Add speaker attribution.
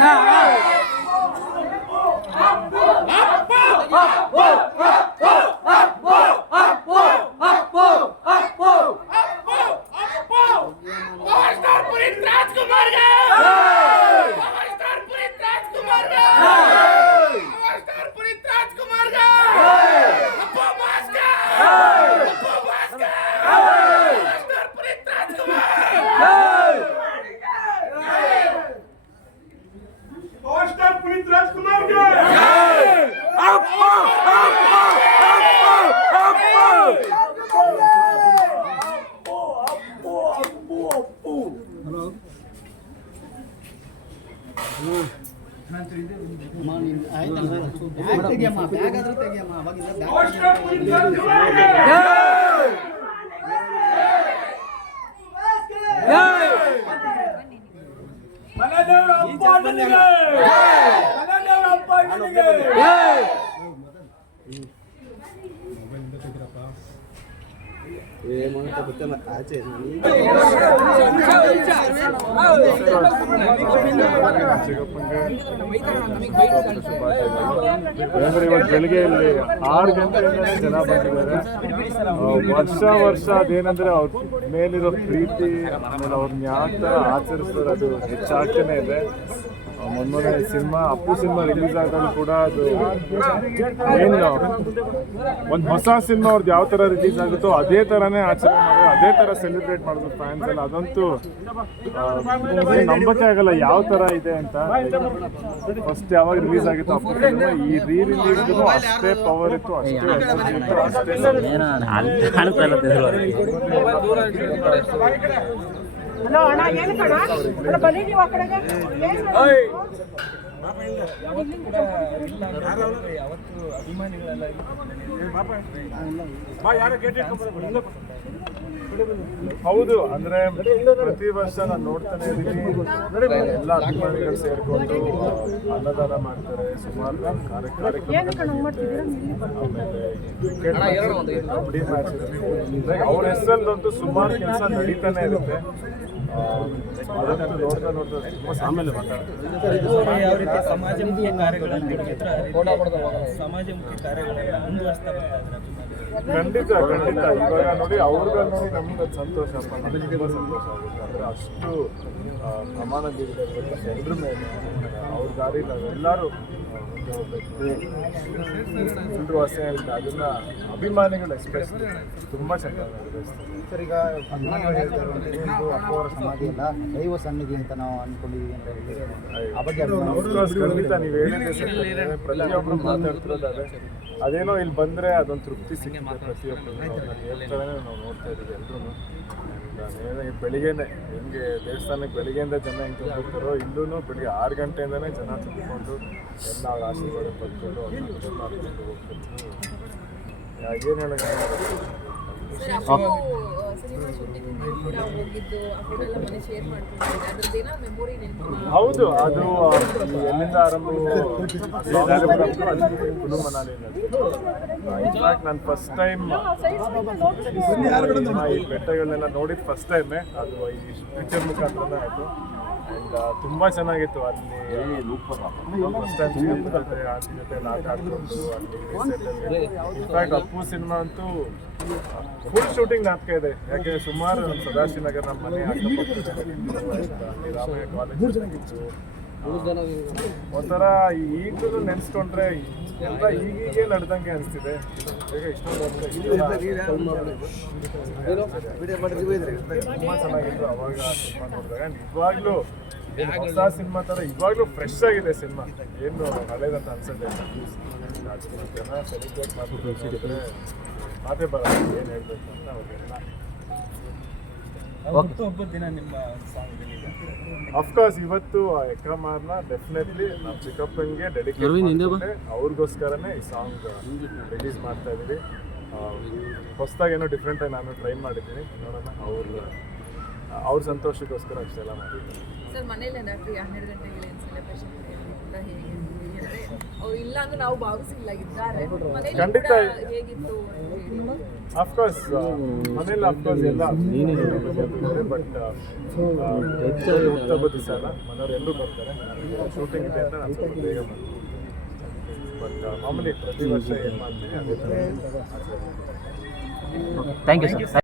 Speaker 1: না
Speaker 2: power star Puneeth ರಾಜ್ಕುಮಾರ್ಗೆ ಮನೆದೇವರ ಅಪ್ಪ ಅಣ್ಣನಿಗೆ ಮನೆದೇವರ ಅಪ್ಪ ಅಣ್ಣನಿಗೆ
Speaker 3: ಯಾಕಂದ್ರೆ ಇವತ್ತು ಆರು ಗಂಟೆಯಿಂದಲೇ ಜನ ಬಂದಿದ್ದಾರೆ ವರ್ಷ ವರ್ಷ ಅದೇನಂದ್ರೆ ಅವ್ರ ಮೇಲಿರೋ ಪ್ರೀತಿ ಆಮೇಲೆ ಅವ್ರನ್ನ ಯಾವ ಥರ ಆಚರಿಸ್ತಾರೆ ಅದು ಹೆಚ್ಚಾಗ್ತಾನೆ ಇದೆ ಮೊನ್ನೆ ಸಿನಿಮಾ, ಅಪ್ಪು ಸಿನಿಮಾ ರಿಲೀಸ್ ಆದಾಗ ಕೂಡ ಅದು ಮೇನ್ ಒಂದು ಹೊಸ ಸಿನಿಮಾ ಅವ್ರದ್ದು ಯಾವ ಥರ ರಿಲೀಸ್ ಆಗುತ್ತೋ ಅದೇ ಥರನೇ ಆಚರಣೆ ಮಾಡೋದು ಅದೇ ಥರ ಸೆಲೆಬ್ರೇಟ್ ಮಾಡೋದು ಫ್ಯಾನ್ಸ್ ಎಲ್ಲ. ಅದಂತೂ ನಂಬಕ್ಕೆ ಆಗಲ್ಲ ಯಾವ ಥರ ಇದೆ ಅಂತ. ಫಸ್ಟ್ ಯಾವಾಗ ರಿಲೀಸ್ ಆಗಿತ್ತು ಅಪ್ಪು ಸಿನಿಮಾ, ಈ ರೀ ರಿಲೀಸ್ ಅಷ್ಟೇ ಪವರ್ ಇತ್ತು, ಅಷ್ಟೇ ಅಷ್ಟೇ
Speaker 4: ಹಲೋ ಅಣ್ಣ ಏನು ಅಣ್ಣ ಬನ್ನಿ ನೀವು ಆ ಕಡೆಗೆ.
Speaker 3: ಹೌದು, ಅಂದ್ರೆ ಪ್ರತಿ ವರ್ಷ ನಾನು ನೋಡ್ತಾನೆ ಎಲ್ಲ ಅಭಿಮಾನಿಗಳು ಸೇರ್ಕೊಂಡು ಅನ್ನದಾನ ಮಾಡ್ತಾರೆ. ಸುಮಾರು ಕಾರ್ಯಕ್ರಮ ಕಬಡ್ಡಿ ಮ್ಯಾಚ್ ಅವ್ರ ಹೆಸರಲ್ಲಂತೂ ಸುಮಾರು ಕೆಲಸ ನಡೀತಾನೆ ಇರುತ್ತೆ. ಆ, ಅದಂತೂ ನೋಡ್ತಾ ನೋಡ್ತಾ ತುಂಬಾ ಆಮೇಲೆ ಮಾತಾಡ್ತಾರೆ
Speaker 5: ಯಾವ ರೀತಿ ಸಮಾಜಮುಖಿ ಕಾರ್ಯಗಳನ್ನು ನೀಡ್ತಿದ್ರೆ ಆ ಸಮಾಜಮುಖಿ ಕಾರ್ಯಗಳನ್ನು ಮುಂದುವರಿಸ್ತಾ ಬರ್ತಾ
Speaker 3: ಖಂಡಿತ ಖಂಡಿತ. ಇವಾಗ ನೋಡಿ ಅವ್ರಿಗೆ ನೋಡಿ ನಮ್ಗೆ ಸಂತೋಷ. ನನಗೆ ಸಂತೋಷ ಆಗುತ್ತೆ. ಅಂದರೆ ಅಷ್ಟು ಪ್ರಮಾಣ ಎಲ್ಲರ ಮೇಲೆ ಅವ್ರ ದಾರಿ ನಾವೆಲ್ಲರೂ ಆಸೆ ಅಂತ ಅದನ್ನ ಅಭಿಮಾನಿಗಳು ಎಕ್ಸ್ಪ್ರೆಸ್ ತುಂಬ ಚೆನ್ನಾಗಿ
Speaker 6: ಸರ್ ಈಗ ಅಭಿಮಾನಿಗಳು ಹೇಳ್ತಾರೆ ಅಪ್ಪ ಅವರ ಸಮಾಧಿ ಅಲ್ಲ ದೈವ ಸನ್ನಿಧಿ ಅಂತ ನಾವು ಅನ್ಕೊಂಡಿದೀವಿ ಅಂತ ಹೇಳಿ. ಆ ಬಗ್ಗೆ
Speaker 3: ಖಂಡಿತ ನೀವು ಹೇಳಿದ್ರೆ ಪ್ರತಿಯೊಬ್ಬರು ಮಾತಾಡ್ತಿರೋದು ಅದೇ ಅದೇನೋ ಇಲ್ಲಿ ಬಂದ್ರೆ ಅದೊಂದು ತೃಪ್ತಿ ಸಿಗುತ್ತೆ ಪ್ರತಿಯೊಬ್ಬರು ನಾವು ನೋಡ್ತಾ ಇದ್ದೀವಿ ಎಲ್ರು ಬೆಳಿಗ್ಗೆನೆ ಹೆಂಗೆ ದೇವಸ್ಥಾನಕ್ಕೆ ಬೆಳಿಗ್ಗೆಯಿಂದ ಜನ ಹೆಂಗೆ ತುಂಬಿರ್ತಾರೋ ಇಲ್ಲೂ ಬೆಳಿಗ್ಗೆ ಆರು ಗಂಟೆಯಿಂದನೇ ಜನ ತುಂಬಿಕೊಂಡು ಎಲ್ಲ ಆಶೀರ್ವಾದ ಪಡ್ಕೊಂಡು ಹೋಗ್ತಿರ್ತಾರೆ ಏನು ಹೇಳೋಕ್ಕೆ ಹೌದು, ಅದು ಎಲ್ಲಿಂದ ಆರಂಭ ನಾನು ಫಸ್ಟ್ ಟೈಮ್ ಈ ಬೆಟ್ಟಗಳನ್ನೆಲ್ಲ ನೋಡಿದ ಫಸ್ಟ್ ಟೈಮೇ ಅದು ಈ ಪಿಕ್ಚರ್ ಮುಖಾಂತರ ಆಯಿತು. ಆ್ಯಂಡ್ ತುಂಬ ಚೆನ್ನಾಗಿತ್ತು ಅಲ್ಲಿ. ಫಸ್ಟ್ ಟೈಮ್ ಜೊತೆ ಆಂಟಿ ಜೊತೆ ಅಲ್ಲಿ ಇನ್ಫ್ಯಾಕ್ಟ್ ಅಪ್ಪು ಸಿನಿಮಾ ಅಂತೂ ಫುಲ್ ಶೂಟಿಂಗ್ ನಾಪ್ಕ ಇದೆ. ಯಾಕೆ, ಸುಮಾರು ಸದಾಶಿವನಗರ ನಮ್ಮ ಮನೆ ಅಲ್ಲಿ ರಾಮಯ್ಯ ಕಾಲೇಜ್ ಒಂಥರ ಈಗಲೂ ನೆನೆಸ್ಕೊಂಡ್ರೆ ಎಲ್ಲ ಈಗೀಗೆ ನಡೆದಂಗೆ ಅನಿಸ್ತಿದೆ. ಈಗ ಇಷ್ಟೊಂದು ತುಂಬ ಚೆನ್ನಾಗಿತ್ತು ಅವಾಗ ಸಿನಿಮಾ ನೋಡಿದಾಗ. ನಿಜವಾಗ್ಲೂ ಹೊಸ ಸಿನಿಮಾ ಥರ ಇವಾಗಲೂ ಫ್ರೆಶ್ ಆಗಿದೆ ಸಿನಿಮಾ. ಏನು ಹಳೇದಂತ ಅನ್ಸೋದೇ ಜನ ಸೆಲೆಬ್ರೇಟ್ ಮಾಡ್ಬಿಟ್ಟು ಮಾತೇ ಬರ ಏನು ಹೇಳ್ಬೇಕು ಅಂತ ಅವ್ರಿಗೆಲ್ಲ
Speaker 5: ಹುಟ್ಟುಹಬ್ಬದ ದಿನ ನಿಮ್ಮ ಸಾಂಗ್
Speaker 3: ಅಫ್ಕೋರ್ಸ್ ಇವತ್ತು ಆ ಎಕ್ರಮಾರ್ನ ಡೆಫಿನೆಟ್ಲಿ ನಾವು ಚಿಕ್ಕಪ್ಪನಿಗೆ ಡೆಡಿಕೇಟ್ ಅವ್ರಿಗೋಸ್ಕರನೇ ಈ ಸಾಂಗ್ ರಿಲೀಸ್ ಮಾಡ್ತಾ ಇದ್ದೀವಿ. ಹೊಸದಾಗಿ ಏನೋ ಡಿಫ್ರೆಂಟ್ ಆಗಿ ನಾನು ಟ್ರೈ ಮಾಡಿದ್ದೀನಿ. ನೋಡೋಣ ಅವ್ರ ಅವ್ರ ಸಂತೋಷಕ್ಕೋಸ್ಕರ ಅಷ್ಟೆಲ್ಲ ಮಾಡಿದ್ದೀನಿ.
Speaker 7: ಮನೇಲಿ ಹೇಗೆ ಇದ್ದಾರೆ ಅವ್ರು ಇಲ್ಲ ಅಂದ್ರೆ ನಾವು ಭಾವಿಸಿಲ್ಲ ಇದ್ದಾರೆ. ಮನೇಲಿ
Speaker 3: ಖಂಡಿತ.
Speaker 7: ಹೇಗಿತ್ತು ಅಂತ
Speaker 3: ಅಫ್ಕೋರ್ಸ್ ಮನೇಲಿ ಅಫ್ಕೋರ್ಸ್ ಎಲ್ಲ ಬಟ್ ಹುಟ್ಟಹಬ್ಬದ ದಿವಸ ಅಲ್ಲ ಮನೆಯವ್ರು ಎಲ್ಲರೂ ಬರ್ತಾರೆ. ಶೂಟಿಂಗ್ ಇದೆ ಅಂತ ನಾನು ಸ್ವಲ್ಪ ಬೇಗ ಮಾಡ್ತೀನಿ ಬಟ್ ಮಾಮೂಲಿ ಪ್ರತಿ ವರ್ಷ ಏನು ಮಾಡ್ತೀನಿ ಅದೇ ಥರ.
Speaker 5: Thank you sir